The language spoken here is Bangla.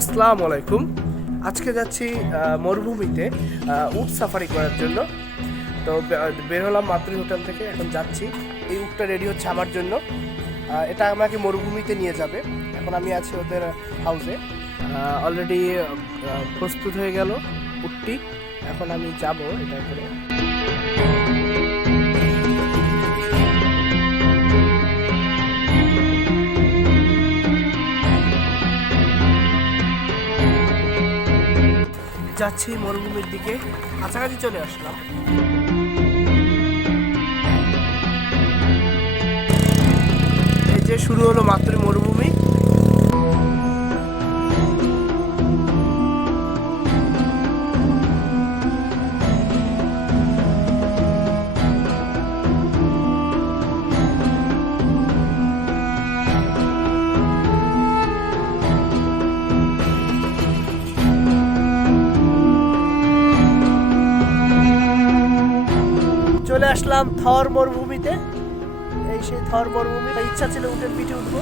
আসসালামু আলাইকুম। আজকে যাচ্ছি মরুভূমিতে উট সাফারি করার জন্য। তো বের হলাম মাতৃ হোটেল থেকে, এখন যাচ্ছি। এই উটটা রেডি হচ্ছে আমার জন্য। এটা আমাকে মরুভূমিতে নিয়ে যাবে। এখন আমি আছি ওদের হাউসে, অলরেডি প্রস্তুত হয়ে গেল উটটি। এখন আমি যাব এটা করে। যাচ্ছি মরুভূমির দিকে, কাছাকাছি চলে আসলাম। এই যে শুরু হলো মাত্র মরুভূমি। চলে আসলাম থর মরুভূমিতে। এই সেই থর মরুভূমি। ইচ্ছা ছিল উটের পিঠে উঠবো।